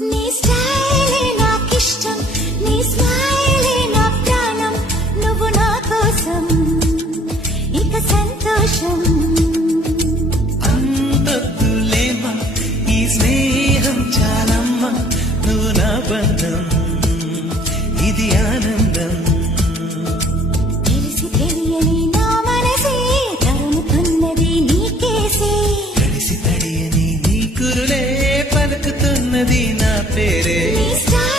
నీ స్టైలే నాకిష్టం, నీ స్మైలే నా ప్రాణం, నువ్వు నా కోసం ఇక సంతోషం. అంతొద్దులేమా ఈ స్నేహం చాలమ్మా, నువ్వు నా బంధం ఇది ఆనందం. తెలిసి తెలియని నా మనసే తరుముతున్నది నీకేసే, తడిసి తడియని నీ కురులే పలుకుతున్నది నా పేరే. నీ స్టైల్